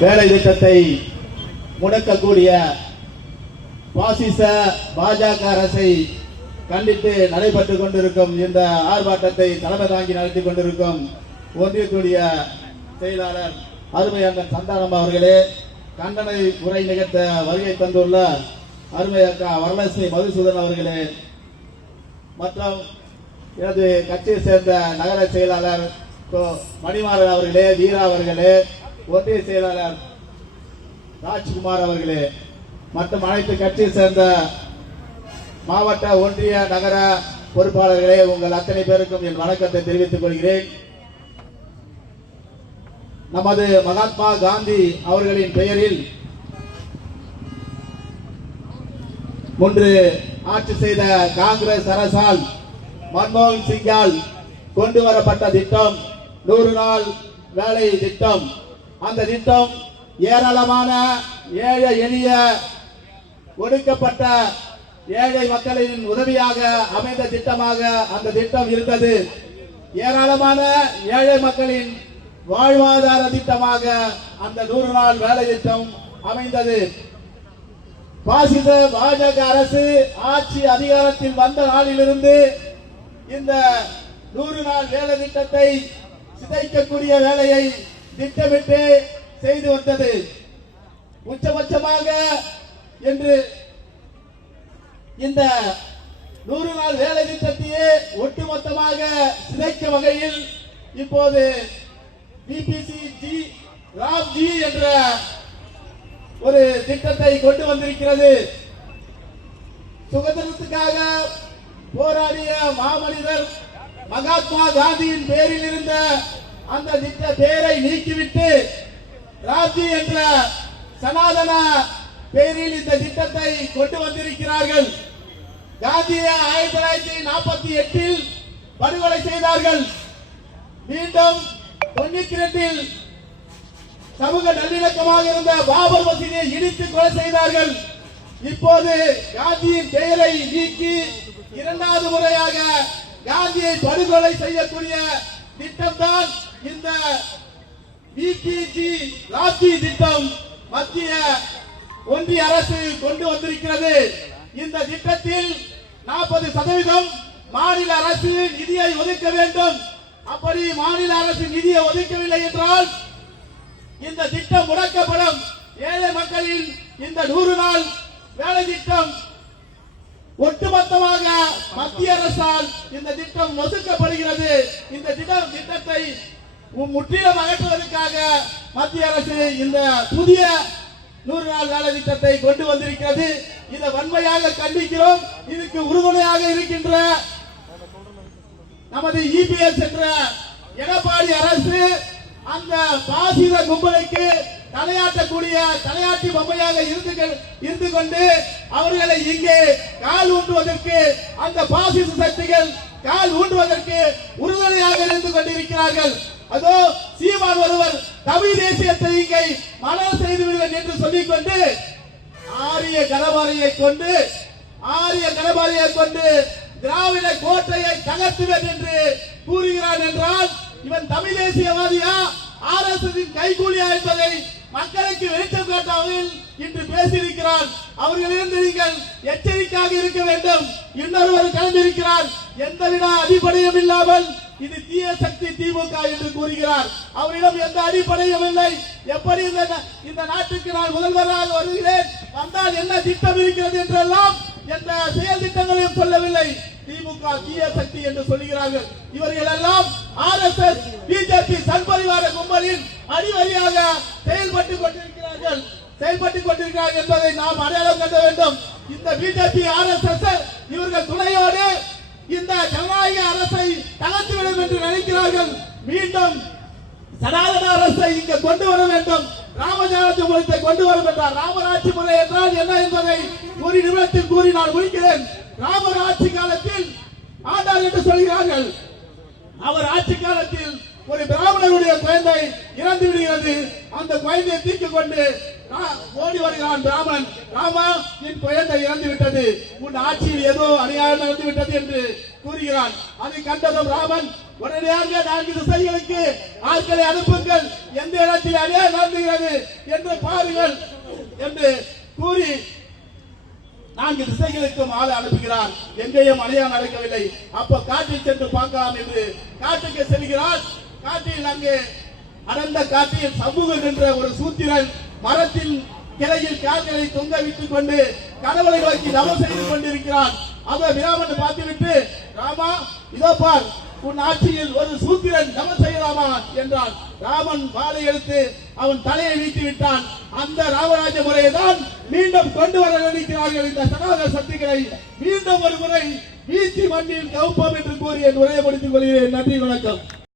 வேலை திட்டத்தை முடக்கக்கூடிய பாசிச பாஜக அரசை கண்டித்து நடைபெற்றுக் கொண்டிருக்கும் இந்த ஆர்ப்பாட்டத்தை தலைமை தாங்கி நடத்தி கொண்டிருக்கும் ஒன்றியத்துடைய செயலாளர் அருமையண்ணன் சந்தானம் அவர்களே, கண்டனை உரை நிகழ்த்த வருகை தந்துள்ள அருமை அக்கா வரலட்சுமி மதுசூதன் அவர்களே, மற்றும் எனது கட்சியை சேர்ந்த நகர செயலாளர் மணிமாறன் அவர்களே, வீரா அவர்களே, ஒன்றிய செயலாளர் ராஜ்குமார் அவர்களே மற்றும் அனைத்து கட்சியை சேர்ந்த மாவட்ட ஒன்றிய நகர பொறுப்பாளர்களே, உங்கள் அத்தனை பேருக்கும் என் வணக்கத்தை தெரிவித்துக் கொள்கிறேன். நமது மகாத்மா காந்தி அவர்களின் பெயரில் முன்பு ஆட்சி செய்த காங்கிரஸ் அரசால் மன்மோகன் சிங்கால் கொண்டு வரப்பட்ட திட்டம் 100 நாள் வேலை திட்டம். அந்த திட்டம் ஏராளமான ஏழை எளிய ஒடுக்கப்பட்ட ஏழை மக்களின் உதவியாக அமைந்த திட்டமாக அந்த திட்டம் இருந்தது. ஏராளமான ஏழை மக்களின் வாழ்வாதார திட்டமாக அந்த 100 நாள் வேலை திட்டம் அமைந்தது. பாசிச பாஜக அரசு ஆட்சி அதிகாரத்தில் வந்த நாளிலிருந்து இந்த 100 நாள் வேலை திட்டத்தை சிதைக்கக்கூடிய வேலையை திட்டமிட்டு செய்து வந்தது. உச்சபட்சமாக என்று இந்த 100 நாள் வேலை திட்டத்தையே ஒட்டுமொத்தமாக சிதைக்கும் வகையில் இப்போது பிபிசிஜி ராம்ஜி என்ற ஒரு திட்டத்தை கொண்டு வந்திருக்கிறது. சுதந்திரத்துக்காக போராடிய மாமனிதர் மகாத்மா காந்தியின் பேரில் இருந்த அந்த திட்ட பெயரை நீக்கிவிட்டு ராம்ஜி என்ற சனாதன பெயரில் இந்த திட்டத்தை கொண்டு வந்திருக்கிறார்கள். காந்தியை 1948 படுகொலை செய்தார்கள். மீண்டும் 92 சமூக நல்லிணக்கமாக இருந்த பாபர் மசீதியை இடித்து கொலை செய்தார்கள். இப்போது காந்தியின் பெயரை நீக்கி இரண்டாவது முறையாக காந்தியை படுகொலை செய்யக்கூடிய திட்டம்தான் இந்த பிபிஜி ராம்ஜி திட்டம் மத்திய ஒன்றிய அரசு கொண்டு வந்திருக்கிறது. இந்த திட்டத்தில் 40% மாநில அரசு நிதியை ஒதுக்க வேண்டும். அப்படி மாநில அரசு நிதியை ஒதுக்கவில்லை என்றால் இந்த திட்டம் முடக்கப்படும். ஏழை மக்களின் இந்த 100 நாள் வேலை திட்டம் ஒட்டுமொத்தமாக மத்திய அரசால் இந்த திட்டம் நசுக்கப்படுகிறது. இந்த திட்டத்தை முற்றிலும் அகற்றுவதற்காக மத்திய அரசு இந்த புதிய 100 நாள் வேலை திட்டத்தை கொண்டு வந்திருக்கிறது. இதை வன்மையாக கண்டிக்கிறோம். இதுக்கு உறுதுணையாக இருக்கின்ற நமது இபிஎஸ் என்ற எடப்பாடி அரசு அந்த பாசித கும்பலுக்கு தலையாட்டக்கூடிய தலையாட்டி பொம்மையாக இருந்து கொண்டு அவர்களை இங்கே கால் ஊன்றுவதற்கு அந்த பாசிச சக்திகள் கால் ஊன்றுவதற்கு உறுதுணையாக இருந்து கொண்டிருக்கிறார்கள். அதோ சீமான் ஒருவர் தமிழ் தேசியத்தை இங்கே மலர் செய்து விடுவேன் என்று சொல்லிக்கொண்டு ஆரிய கனபாரியை கொண்டு திராவிட கோட்டையை தகர்த்துவேன் என்று கூறுகிறான் என்றால் இவன் தமிழ் தேசியவாதியா RSS கைகூலியா என்பதை மக்களுக்கு வெளிச்சம் காட்டாமல் இன்று பேசியிருக்கிறார். அவர்களிலிருந்து நீங்கள் எச்சரிக்கையாக இருக்க வேண்டும். இன்னொருவர் கிளம்பியிருக்கிறார். எந்தவித அடிப்படையும் இல்லாமல் இது தீய சக்தி திமுக என்று கூறுகிறார். அவரிடம் எந்த அடிப்படையும் இல்லை. எப்படி இந்த நாட்டுக்கு நான் முதல்வராக வருகிறேன், வந்தால் என்ன திட்டம் இருக்கிறது என்றெல்லாம் எந்த செயல் திட்டங்களையும் சொல்லவில்லை. திமுக தீய சக்தி என்று சொல்கிறார்கள். இவர்கள் எல்லாம் RSS பிஜேபி சன்பரிவார கும்பலின் அடிவரியாக செயல்பட்டுக் கொண்டிருக்கிறார்கள் என்பதை நாம் அடையாளம் கட்ட வேண்டும். இந்த பிஜேபி RSS இவர்கள் துணையோடு இந்த ஜனநாயக அரசை தகர்த்துவிடும் என்று நினைக்கிறார்கள். மீண்டும் சனாதன அரசை இங்கு கொண்டு வர வேண்டும். ராமராஜ்ய முறையை கொண்டு வர வேண்டும். ராமராட்சி முறை என்றால் என்ன என்பதை ஒரு நிமிடத்தில் கூறி நான் முடிக்கிறேன். ராமர் ஆட்சி காலத்தில் ஆண்டார் என்று சொல்கிறார்கள். அவர் ஆட்சி காலத்தில் ஒரு பிராமணருடைய குழந்தை இறந்து விடுகிறது. அந்த குழந்தையை தூக்கிக் கொண்டு ஓடி வருகிறான் ராமன். ராமா, என் குழந்தை இறந்து விட்டது, உன் ஆட்சியில் ஏதோ அநியாயம் நடந்து விட்டது என்று கூறுகிறான். அதை கண்டதும் ராமன் உடனடியாக 4 திசைகளுக்கு ஆட்களை அனுப்புங்கள், எந்த இடத்தில் அநியாயம் நடந்துகிறது என்று பாருங்கள் என்று கூறி 4 திசைகளுக்கும் ஆளை அனுப்புகிறார். எங்கேயும் அநியாயம் நடக்கவில்லை. அப்ப காட்டில் சென்று பார்க்கலாம் என்று காட்டுக்கு செல்கிறார். காட்டில் அங்கே அடர்ந்த காட்டில் சமூகம் என்ற ஒரு சூத்திரன் மரத்தில் கிளையில் கால்களை தொங்க விட்டுக் கொண்டு கடவுளை நோக்கி தவம் செய்து கொண்டிருக்கிறான். அதை ராமன் பார்த்துவிட்டு, ராமா, இதோ பார், உன் ஆட்சியில் ஒரு சூத்திரன் தவம் செய்யலாமா என்றான். ராமன் வாளை எடுத்து அவன் தலையை வீழ்த்தி விட்டான். அந்த ராமராஜ முறையை தான் மீண்டும் கொண்டு வர நினைக்கிறார்கள். இந்த சனாதன சக்திகளை மீண்டும் ஒரு முறை வீழ்த்தி மண்ணில் கவுப்போம் என்று கூறி என் உரையை முடித்துக் கொள்கிறேன். நன்றி, வணக்கம்.